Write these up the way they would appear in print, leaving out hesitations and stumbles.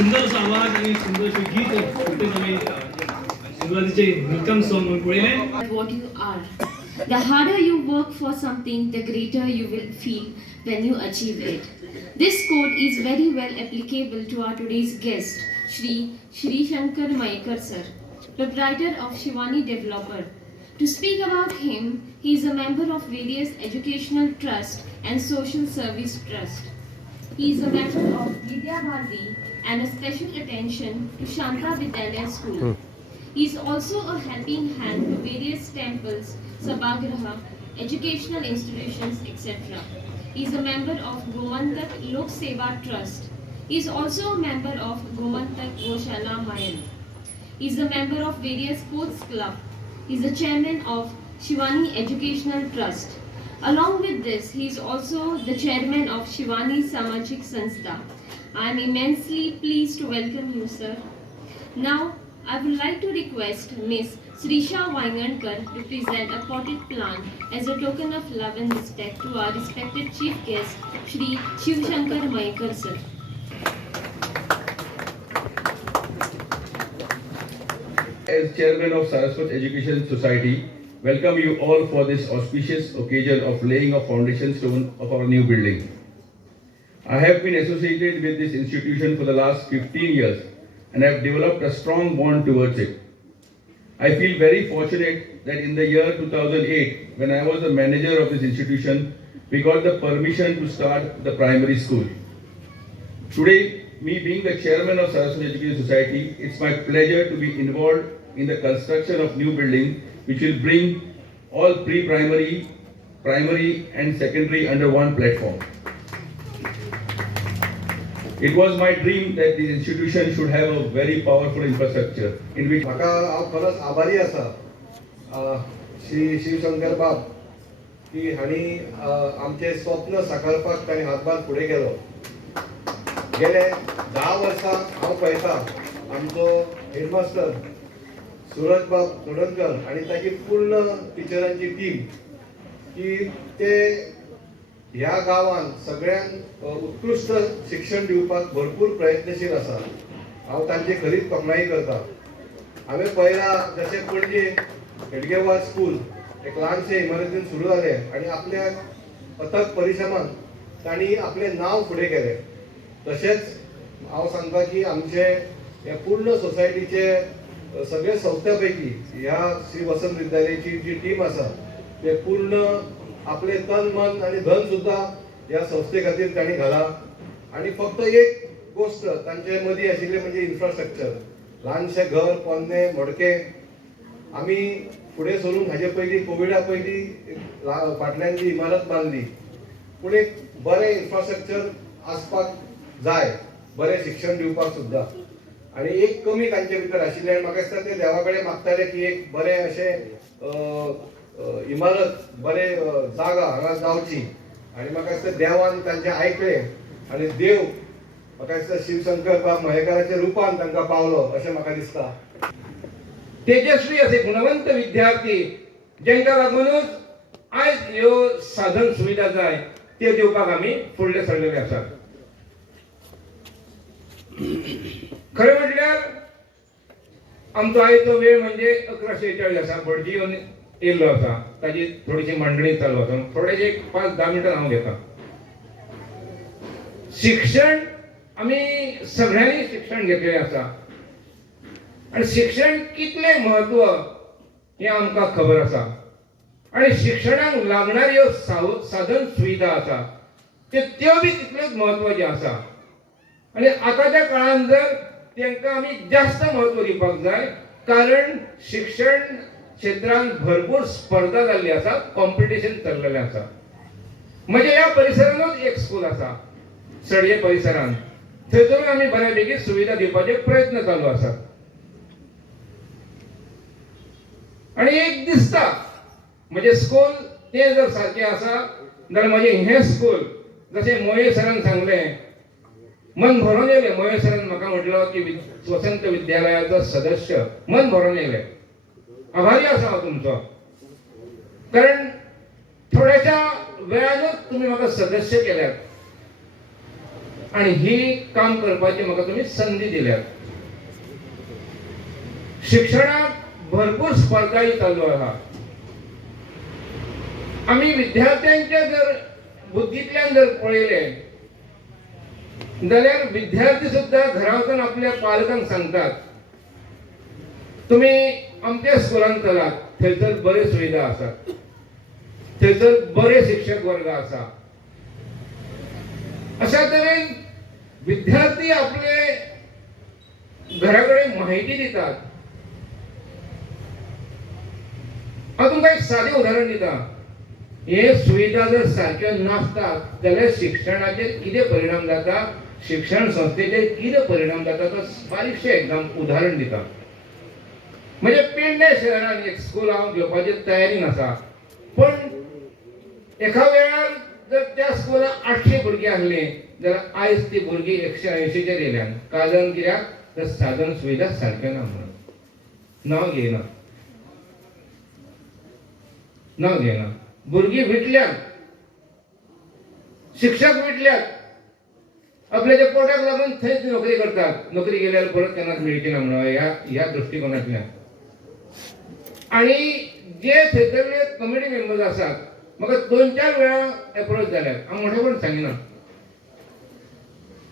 सुंदर आवाज आणि सुंदर गीत तुम्ही सुरुवातीचे वेलकम सॉन्ग म्हणून पळयले. What you are. The harder you work for something, the greater you will feel when you achieve it. This quote is very well applicable to our today's guest, Shri Shankar Mayekar sir, proprietor of Shivani Developer. To speak about him, he is a member of various educational trust and social service trust. He is a member of Vidyalaya and a special attention to Shanta Vidyalaya school. He is also a helping hand to various temples, sabhagraha, educational institutions, etc. He is a member of Govantak Lok Seva Trust. He is also a member of Govantak Goshala Mayan. He is a member of various sports clubs. He is the chairman of Shivani Educational Trust. Along with this, he is also the chairman of Shivani Samajik Sanstha. I am immensely pleased to welcome you, sir. Now, I would like to request Miss Srisha Vaingankar to present a potted plant as a token of love and respect to our respected chief guest, Shri Shiv Shankar Mayekar sir. As chairman of Saraswat Education Society, welcome you all for this auspicious occasion of laying a foundation stone of our new building. I have been associated with this institution for the last 15 years and have developed a strong bond towards it. I feel very fortunate that in the year 2008, when I was the manager of this institution, we got the permission to start the primary school. Today, me being the chairman of Saraswat Education Society, it's my pleasure to be involved in the construction of new building, which will bring all pre-primary, primary and secondary under one platform. It was my dream that this institution should have a very powerful infrastructure in which म्हाका हांव खरोच आभारी आसा श्री शिवशंकर बाब की हांणी आमचे स्वप्न साकारपाक ताणें हातभार फुडें केलो. गेले 10 वर्सां हांव पळयतां आमचो हेडमास्टर सूरज बाब तोडणकर आनी ताची पूर्ण टिचरांची टीम की ते ह्या गांवांत सगळ्यांक उत्कृश्ट शिक्षण दिवपाक भरपूर प्रयत्नशील आसा. हांव तांची खरीच तोखणाय करता. हांवें पळयलां जशें पणजे हेडगेवार स्कूल एक ल्हानशे इमारतीन सुरू जालें आनी आपल्या अथक परिश्रमान तांणी आपलें नांव फुडें केलें. तशेंच हांव सांगता की आमचे हे पूर्ण सोसायटीचे सगळे संस्था पैकी ह्या श्री वसंत विद्यालयाची जी टीम आसा ते पूर्ण आपले तन मन आणि धन सुद्धा या संस्थे खातीर तांणी घाला. आणि फक्त एक गोष्ट तांचे मदीं आशिल्ले म्हणजे इन्फ्रास्ट्रक्चर, ल्हानशें घर पोन्ने मोडके. आमी फुडें सरून हाजे पयलीं कोविडा पयलीं फाटल्यान जी इमारत बांदली, पूण एक बरें इन्फ्रास्ट्रक्चर आसपाक जाय, बरें शिक्षण दिवपाक सुद्दां. आनी एक कमी तांचे भितर आशिल्लें आनी म्हाका दिसता ते देवा कडेन मागताले की एक बरें अशें इमारत बरे जागा हांगा जावची. आनी म्हाका दिसता देवान तांचें आयकलें आनी देव म्हाका दिसता शिवशंकर बाब मयेकाराच्या रुपान तांकां पावलो अशें म्हाका दिसता. तेजस्वी असे गुणवंत विद्यार्थी जेंका लागूनच आयज ह्यो साधन सुविधा जाय त्यो दिवपाक आमी फुडले सरलेले आसात. खरें म्हटल्यार आमचो आयचो वेळ म्हणजे 11:46 आसा. भटजी येवन येयल्लो आसा, ताजी थोडीशी मांडणी चालू आसा. थोडेशे 5-10 मिनटां हांव घेता. शिक्षण आमी सगळ्यांनी शिक्षण घेतलेलें आसा आनी शिक्षण कितलें म्हत्व हें आमकां खबर आसा. आनी शिक्षणाक लागणाऱ्यो साधन सुविधा आसा त्यो बी तितल्योच म्हत्वाच्यो आसा. आनी आतांच्या काळांत जर तांकां आमी जास्त म्हत्व दिवपाक जाय, कारण शिक्षण क्षेत्रांत भरपूर स्पर्धा जाल्ली आसा, कॉम्पिटिशन चल्लेलें आसा. म्हणजे ह्या परिसरांतूच एक स्कूल आसा सडये परिसरांत, थंयसरूय आमी बऱ्यापैकी सुविधा दिवपाचे प्रयत्न चालू आसात. आनी एक दिसता म्हणजे स्कूल तें जर सारकें आसा जाल्यार म्हजें हें स्कूल जशें मोये सरान सांगलें मन भरून येयलें. मोये सरान म्हाका म्हटलो की वसंत विद्यालयाचो सदस्य मन भरून येयलें. आभारी आसा हांव तुमचो, कारण थोड्याशा वेळानूच तुम्ही म्हाका सदस्य केल्यात. आणि ही काम करपाची म्हाका तुम्ही संधी दिल्यात. शिक्षणात भरपूर स्पर्धाही चालू आहा. आम्ही विद्यार्थ्यांच्या जर बुद्धीतल्यान जर पळयले जाल्यार विद्यार्थी सुद्धा घरांतून आपल्या पालकांक सांगतात तुम्ही आमच्या स्कुलान चलात, थंयसर बरे सुविधा आसात, थंयसर बरे शिक्षक वर्ग आसा. अशा तरेन विद्यार्थी आपले घराकडे माहिती दितात. हांव तुमकां एक सादें उदाहरण दिता. हे सुविधा जर सारक्यो नासतात जाल्यार शिक्षणाचेर कितें परिणाम जाता, शिक्षण संस्थेचेर कितें परिणाम जाता तो बारीकशें एकदम उदाहरण दिता. म्हणजे पेडणे शहरान एक स्कूल हांव घेवपाची तयारीन आसा, पण एका वेळार जर त्या स्कुलान 800 भुरगीं आहली जाल्यार आयज ती भुरगीं 180चेर येयल्यान. कारण कित्याक तर साधन सुविधा सारक्यो ना म्हणून. नांव घेयना भुरगीं विटल्यात, शिक्षक विटल्यात, आपल्याच्या पोटाक लागून थंयच नोकरी करतात. नोकरी गेल्यार परत केन्नाच मेळची ना म्हणून ह्या दृष्टिकोनांतल्यान. आणि जे थंयसरले कमिटी मेंबर्स आसात म्हाका 2-4 वेळा एप्रोच जाल्यात. हांव मोठेपण सांगिना,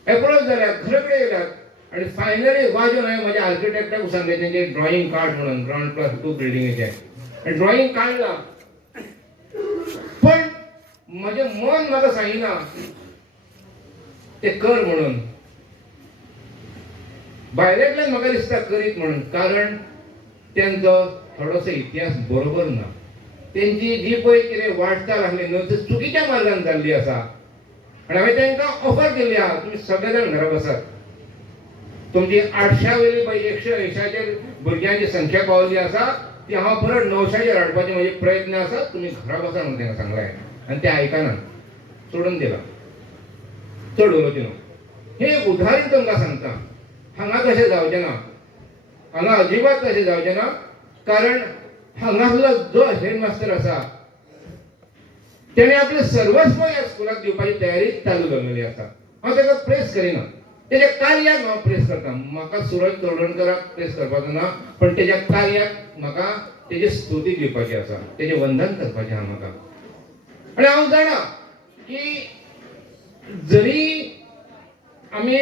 एप्रोच जाल्यात, घरा कडेन येयल्यात आणि फायनली वाजून हांवें म्हाज्या आर्किटेक्टाक सांगलें तेंचे ड्रॉइंग कार्ड म्हणून ग्राउंड+2 बिल्डिंगेचे ड्रॉइंग काडला. पण म्हजें मन म्हाका सांगिना ते कर म्हणून. भायल्यातल्यान म्हाका दिसता करीत म्हणून, कारण तेंचो थोडोसो इतिहास बरोबर ना. तेंची जी पळय कितें वाटचाल आहली न्हू ती चुकीच्या मार्गान जाल्ली आसा. आनी हांवें तांकां ऑफर केल्ली आहा तुमी सगळे जाण घरा बसात. तुमची 800 वयली पळय 180चेर भुरग्यांची संख्या पावली आसा ती हांव परत 900चेर हाडपाचे म्हजे प्रयत्न आसात. तुमी घरा बसा म्हणून तांकां सांगलें आनी ते आयकना, सोडून दिला, चड उलोवचें न्हू. हें एक उदाहरण तुमकां सांगता. हांगा तशें जावचें ना, हांगा अजिबात तशें जावचें ना. कारण हांगासलो जो हेडमास्टर आसा तेणे आपले सर्वस्व ह्या स्कुलाक दिवपाची तयारी चालू दवरलेली आसा. हांव ताका प्रेस करिना, तेज्या कार्याक हांव प्रेस करता. म्हाका सुरज तोडणकराक प्रेस करपाचो ना, पण तेज्या कार्याक म्हाका तेजी स्तुती दिवपाची आसा, तेजें वंदन करपाचें आहा म्हाका. आनी हांव जाणा की जरी आमी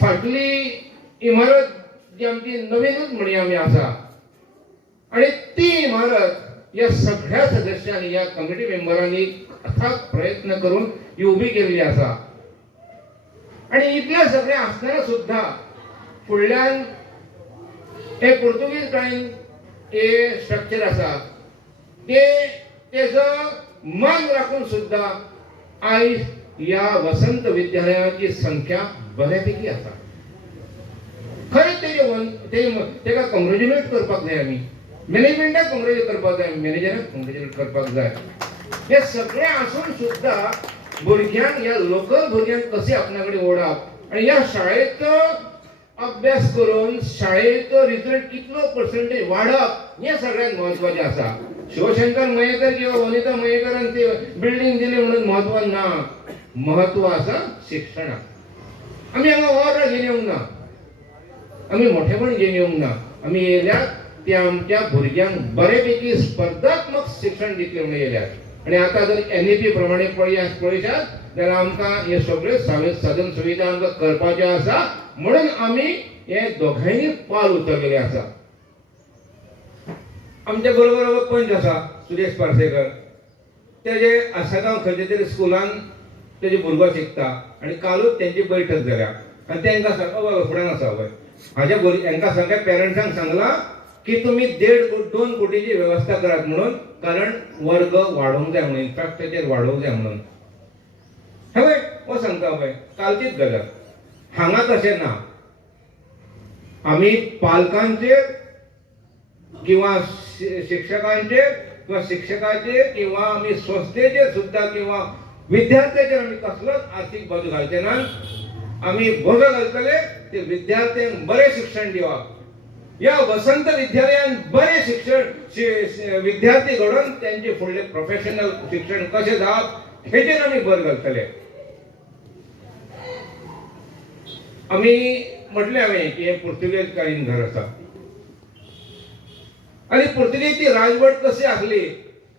फाटली इमारत जी आमची नवीनच म्हणया आमी आसा आणि ती इमारत या सगळ्या सदस्यांनी या कमिटी मेंबरांनी अथक प्रयत्न करून ही उभी केलेली आसा. आणि इतल्या सगळ्या आसतना सुद्धा फुडल्यान एक पोर्तुगीज काळीन हे स्ट्रक्चर आसा तेजो मान राखून सुद्धा आयज या वसंत विद्यालयाची संख्या बऱ्यापैकी आसा. खरेंच तेका कॉंग्रॅच्युलेट करपाक जाय. आमी मॅनेजमेंटाक कॉंग्रॅच्युलेट करपाक जाय, मॅनेजराक कॉंग्रॅच्युलेट करपाक जाय. हे सगळे आसून सुद्धा भुरग्यांक या लोकल भुरग्यांक कशें आपणा कडेन ओडप आनी ह्या शाळेचो अभ्यास करून शाळेचो रिजल्ट कितलो पर्सेंटेज वाडप हें सगळ्यांत म्हत्वाचें आसा. शिवशंकर मयेकर किंवा वनिता मयेकरान ती बिल्डींग दिली म्हणून म्हत्व ना. महत्व आसा शिक्षणाक. आमी हांगा ओर्डर घेवन येवंक ना, आमी मोठेपण घेवन येवंक ना. आमी येयल्यात ते आमच्या भुरग्यांक बरेपैकी स्पर्धात्मक शिक्षण दितले म्हणून येयल्यात. आणि आता जर NEP प्रमाणे पळयशात जाल्यार आमकां हे सगळे साधन सुविधा आमकां करपाचे आसा म्हणून आमी हे दोघांनी पाल उचललेले आसा. आमच्या बरोबर पंच आसा सुरेश पार्सेकर, तेजे आसागांव खंयच्या तरी स्कुलान तेजे भुरगो शिकता आणि कालूच तेंची बैठक जाल्या आनी तेंकां सांगता फुड्यान आसा पळय हाज्या हांकां सांगल्या पेरंट्सांक सांगलां की तुमी 1.5-2 कोटीची वेवस्था करात म्हणून, कारण वर्ग वाडोवंक जाय म्हणून, इन्फ्रास्ट्रक्चर वाडोवंक जाय म्हणून. हय हो सांगता पळय कालचीच गजाल. हांगा तशें ना. आमी पालकांचेर किंवा शिक्षकांचेर किंवा शिक्षकाचेर किंवा आमी संस्थेचेर सुद्धा किंवा विद्यार्थ्याचेर आमी कसलोच आर्थीक बोज घालचे ना. आमी बोजो घालतले ते विद्यार्थ्यांक बरें शिक्षण दिवप. या वसंत विद्यालयान बरे शिक्षण विद्यार्थी घडोवन त्यांचे फुडले प्रोफेशनल शिक्षण कशें जावप हेचेर आमी भर घालतले. आम्ही म्हटले हांवें की हे पुर्तुगेज कालीन घर आसा आणि पुर्तुगेजची राजवट कशी आसली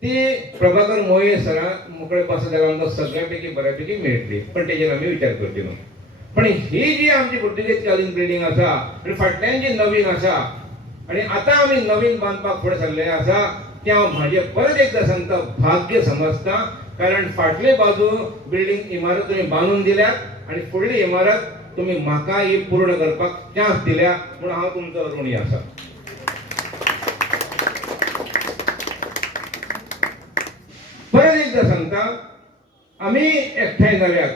ती प्रभाकर मोये सरा मुकळे पास जाल्यार आमकां सगळ्यापैकी बऱ्यापैकी मेळटली, पण तेजेर आमी विचार करचे न्हू. पण ही जी आमची पुर्तुगेज कालीन बिल्डींग आसा आनी फाटल्यान जी नवीन आसा आणि आता आमी नवीन बांदपाक फुडें सरले आसा ते हांव म्हाजे परत एकदा सांगता भाग्य समजता, कारण फाटले बाजू बिल्डींग इमारत तुम्ही बांदून दिल्यात आणि फुडली इमारत तुम्ही म्हाका ही पूर्ण करपाक चान्स दिल्या म्हणून हांव तुमचो ऋणी आसा. परत एकदा सांगता आम्ही एकठांय जाल्यात,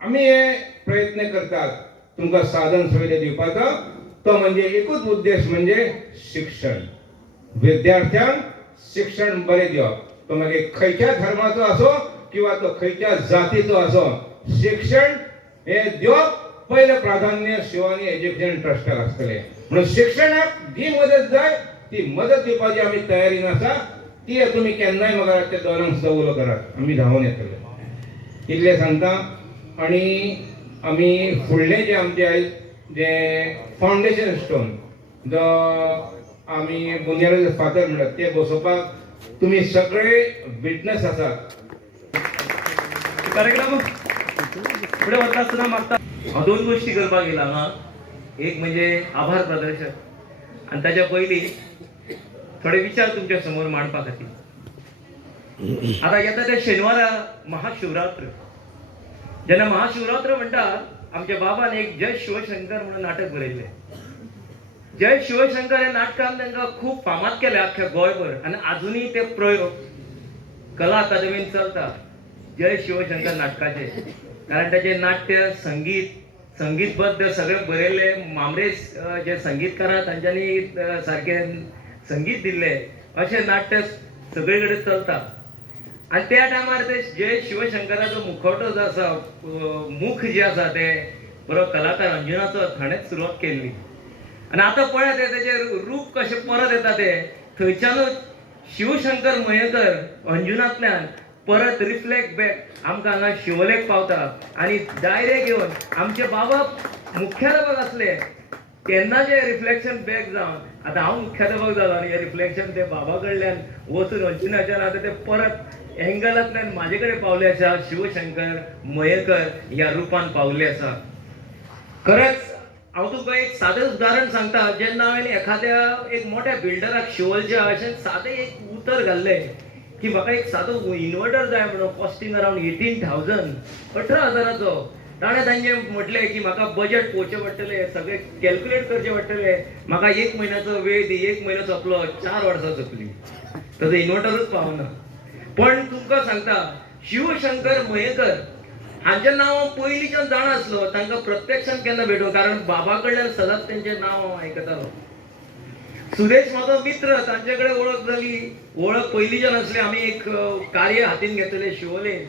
आम्ही हे प्रयत्न करतात तुमकां साधन सुविधा दिवपाचो, तो म्हणजे एकूच उद्देश म्हणजे शिक्षण. विद्यार्थ्यांक शिक्षण बरें दिवप, तो मागीर खंयच्या धर्माचो असो किंवा तो खंयच्या जातीचो असो, शिक्षण हे दिवप पहिले प्राधान्य शिवानी एज्युकेशन ट्रस्टाक आसतले. म्हणून शिक्षणाक जी मदत जाय ती मदत दिवपाची आमी तयारीन आसा. ती तुम्ही केन्नाय म्हाका रातचे 2 सुद्दां उलो करात, आमी धांवून येतले. इतले सांगता. आणि आमी फुडले जे आमचे आयज जे फावंडेशन स्टोन जो आमी बुनियादाचो फातर म्हणटात ते बसोवपाक तुम्ही सगळे विटनस आसात. कार्यक्रम पुढे वता आसतना म्हाका हांव 2 गोष्टी करपाक गेला हांगा. एक म्हणजे आभार प्रदर्शन आणि ताच्या पयलीं थोडे विचार तुमच्या समोर मांडपा खातीर. आता येता त्या शेनवारा महाशिवरात्र. जेन्ना महाशिवरात्र म्हणटा आमच्या बाबान एक जय शिवशंकर म्हणून नाटक बरयल्लें. जय शिवशंकर हे नाटकान तांकां खूब फामाद केले अख्ख्या गोंयभर आणि अजूनही ते प्रयोग कला अकादमीन चलता जय शिवशंकर नाटकाचे. कारण त्याचे नाट्य संगीतबद्ध सगळे बरयल्ले मामरेस जे संगीतकार आहा तांच्यांनी सारखे संगीत दिल्ले अशें नाट्य सगळे कडेन चलता. आणि त्या टायमार ते जय शिवशंकराचो मुखवटो जो आसा मुख जे आसा ते बरो कलाकार अंजुनाचो ताणेंच सुरवात केल्ली. आणि आता पळय तेचे रूप कशें परत येता ते थंयच्यानूच शिवशंकर मयेकर अंजुनांतल्यान परत रिफ्लेक्ट बॅक आमकां हांगा शिवोलेक पावता. आणि डायरेक्ट येवन आमचे बाबा मुख्याध्यापक आसले तेन्ना जे रिफ्लेक्शन बॅक जावन आता हांव मुख्याध्यापक जालो आनी हे रिफ्लेक्शन ते बाबा कडल्यान वचून अंजुनाच्यान आता ते परत एंगलांतल्यान म्हाजे कडेन पावले आसा. शिवशंकर मयेकर ह्या रुपान पावले आसा. खरंच हांव तुका एक सादें उदाहरण सांगता. जेन्ना हांवें एखाद्या एक मोठ्या बिल्डराक शिवोलच्या अशें सादें एक उतर घाल्लें की म्हाका एक सादो इन्वर्टर जाय म्हणून कॉस्टिंग अरावंड 18,000 18,000ाचो. ताणें तांचे म्हटलें की म्हाका बजेट पळोवचें पडटलें, सगळें कॅल्क्युलेट करचें पडटलें, म्हाका 1 म्हयन्याचो वेळ दी. 1 म्हयनो सोंपलो, 4 वर्सां सोंपली, ताजो इन्वर्टरूच पावना. पण तुमकां सांगता शिवशंकर मयेकर हांचें नांव हांव पयलींच्यान जाण आसलो, तांकां प्रत्यक्षान केन्ना भेटूं, कारण बाबा कडल्यान सदांच तेंचें नांव हांव आयकतालो. सुदेश म्हाजो मित्र, तांचे कडेन वळख जाली. वळख पयलींच्यान आसली. आमी एक कार्य हातीन घेतलेलें शिवोलेन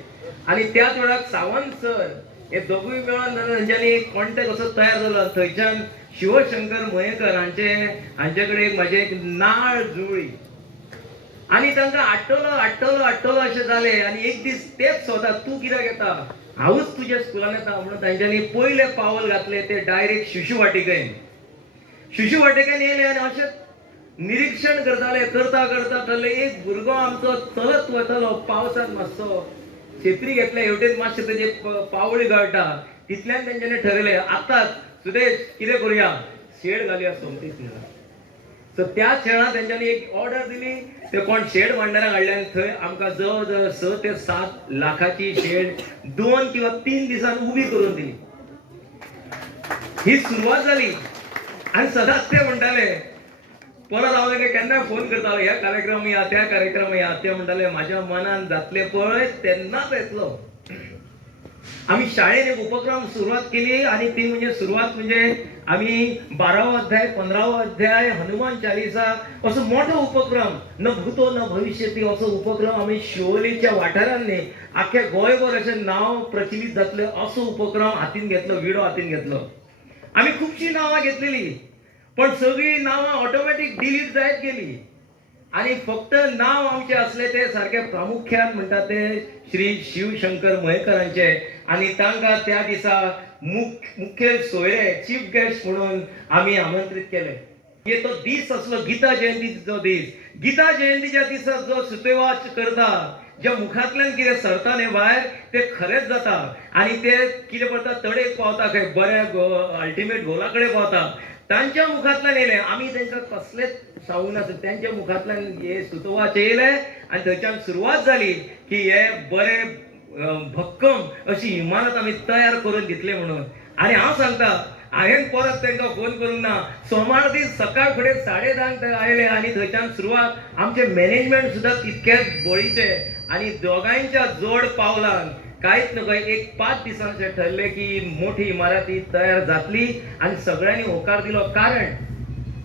आनी त्याच वेळार सावंत सर हे दोगूय मेळोन तांच्यांनी कॉन्टॅक्ट असो तयार जालो. थंयच्यान शिवशंकर मयेकर हांचे कडेन म्हाजें एक नाळ जुळ्ळी आनी तांकां हाडटलो अशें जालें. आनी एक दीस तेच स्वता तूं कित्याक येता, हांवूच तुज्या स्कुलान येता म्हणून तांच्यांनी पयले पावल घातलें ते डायरेक्ट शिशुवाटिकेन येयले. आनी अशें निरीक्षण करता थरले एक भुरगो आमचो चलत वतलो पावसांत मातसो छेत्री घेतले हेवटेन मातशें तेजे पावळी गळटा. तितल्यान तेंच्यांनी ठरयलें आतांच सुदेश कितें करुया, शेड घालुया सोमतीस म्हणून. सो त्या शेडांत तेंच्यांनी एक ऑर्डर दिली. ते कोण शेड भांडाराक हाडले आनी थंय आमकां जवळ जवळ 6 ते 7 लाखाची शेड 2 किंवा 3 दिसान उबी करून दिली. ही सुरवात जाली. आनी सदांच ते म्हणटाले, परत हांव तांकां केन्नाय फोन करतालो, ह्या कार्यक्रम या त्या कार्यक्रम या. ते म्हणटाले म्हाज्या मनान जातले पळय तेन्नाच येतलो. आमी शाळेन एक उपक्रम सुरवात केली आनी ती म्हणजे सुरवात म्हणजे आमी 12वो अध्याय 15वो अध्याय हनुमान चालिसा असो मोठो उपक्रम न भूतो न भविष्यती असो उपक्रम आमी शिवोलेच्या वाठारांनी आख्या गोंयभर अशें नांव प्रचलित जातलें असो उपक्रम हातीन घेतलो, विडो हातीन घेतलो. आमी खुबशीं नांवां घेतलेली पण सगळीं नांवां ऑटोमॅटीक डिलीट जायत गेली. आणि फक्त नाव आमचे असले ते सारखे प्रामुख्यान म्हणतात ते श्री शिवशंकर मयेकरांचे. आणि तांकां त्या दिसा मुखेल सोयरे चीफ गेस्ट म्हणून आम्ही आमंत्रित केले. हे तो दीस असलो गीता जयंतीचो दीस. गीता जयंतीच्या दिसाक जो सुतोवाच करता, ज्या मुखांतल्यान कितें सरता न्ही भायर ते खरेंच जाता आणि ते कितें करता तडेक पावता खंय बऱ्या अल्टिमेट गोला कडेन पावता. तांच्या मुखांतल्यान येयले. आमी तांकां कसलेच सांगूंक नासले. तांच्या मुखांतल्यान हे सुतोवाच येयले आनी थंयच्यान सुरवात जाली की हे बरे भक्कम अशी इमारत आमी तयार करून दितले म्हणून. आणि हांव सांगता हांवें परत तांकां फोन करूंक ना. सोमार दीस सकाळ फुडें 10:30 ते आयले आणि थंयच्यान सुरवात. आमचे मॅनेजमेंट सुद्दां तितकेच बळीचे आणि दोगांयच्या जोड पावलान कांयच नको एक 5 दिसांचे ठरले की मोठी इमारत ही तयार जातली आणि सगळ्यांनी होकार दिलो. कारण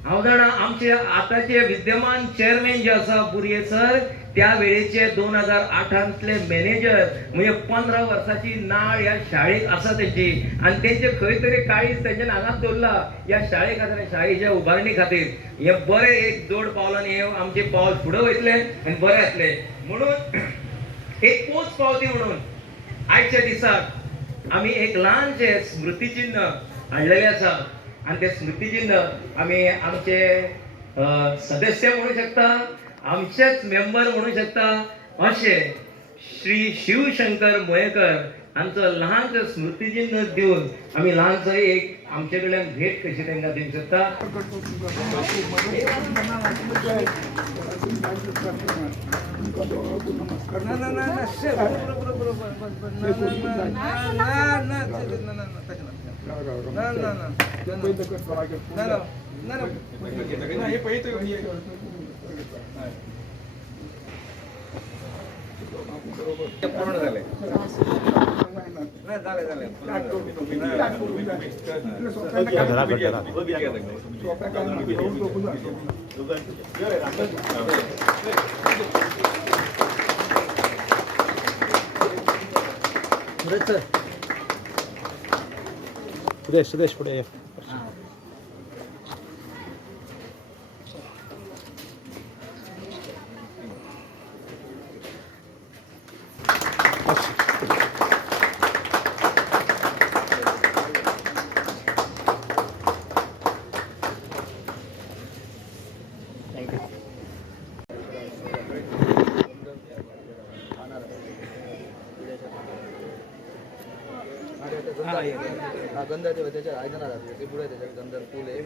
हांव जाणा आमचे आताचे विद्यमान चेअरमॅन जे आसा बुरये सर, त्या वेळेचे 2008तले मॅनेजर म्हणजे 15 वर्साची नाळ ह्या शाळेक आसा तेंची आणि तेंचे खंय तरी काळीज तेंच्या हांगाच दवरला ह्या शाळे खातीर, शाळेच्या उभारणी खातीर. हे बरे एक जोड पावलांनी हे आमचे पावल फुडें वयतले आनी बरें जातले म्हणून एक पोच पावती म्हणून आयच्या दिसाक आमी एक ल्हानशें स्मृतिचिन्ह हाडलेलें आसा. आणि ते स्मृतिचिन्ह आमी आमचे सदस्य म्हणू शकता, आमचेच मेंबर म्हणू शकता असे श्री शिवशंकर मयेकर हांचो ल्हानसो स्मृतिचिन्ह दिवन आमी ल्हानसो एक आमचे कडल्यान भेट कशी तांकां दिवंक शकता. पूर्ण झाले सुदेश पुढे गंधा त्याच्या आयदना ते पुढे त्याच्यात गंधर फुल आहे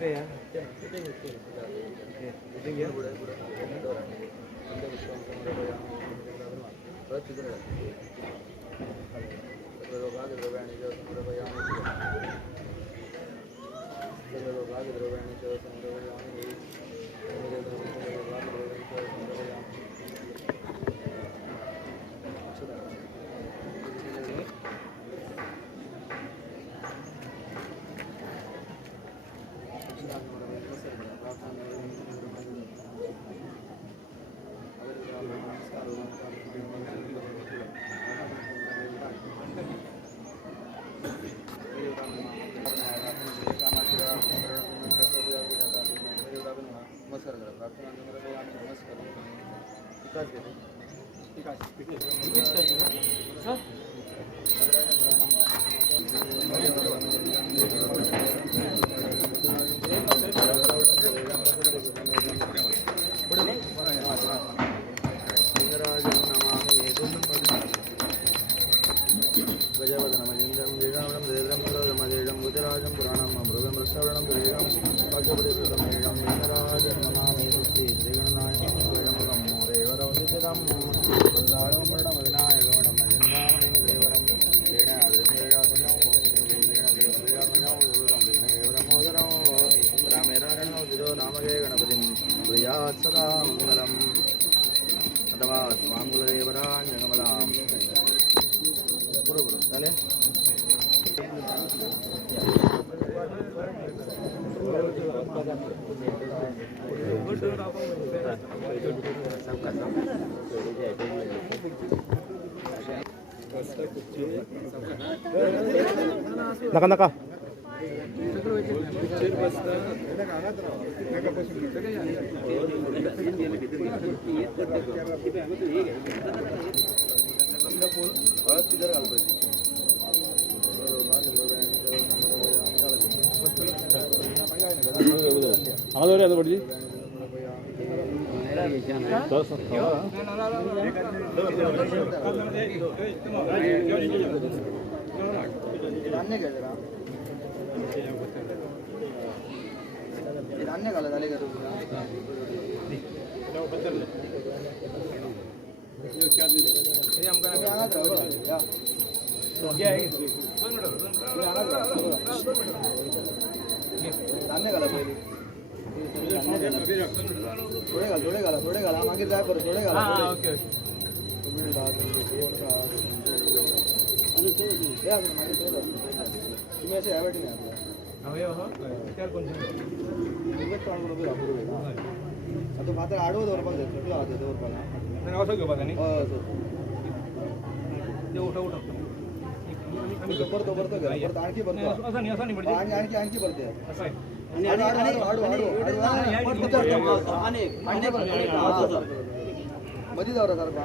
नका नका हळद किधर घालपायची आवाज आता पडली धान्य घ्या जरा धान्य घाला झाले का धान्य घाला पहिले थोडे घाला मागे जाय परत थोडे घाला तुम्ही असे ॲव्हर्टी नाही आता मात्र आडवं दवरपाक जाय कुठला हात दवरपाक असं घेऊ त्यांनी परतो परतो आणखी परतो असं नाही आणखी आणखी परते असं आहे मध्ये जाऊ सारखा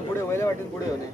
पुढे वयला वाटेल पुढे होणे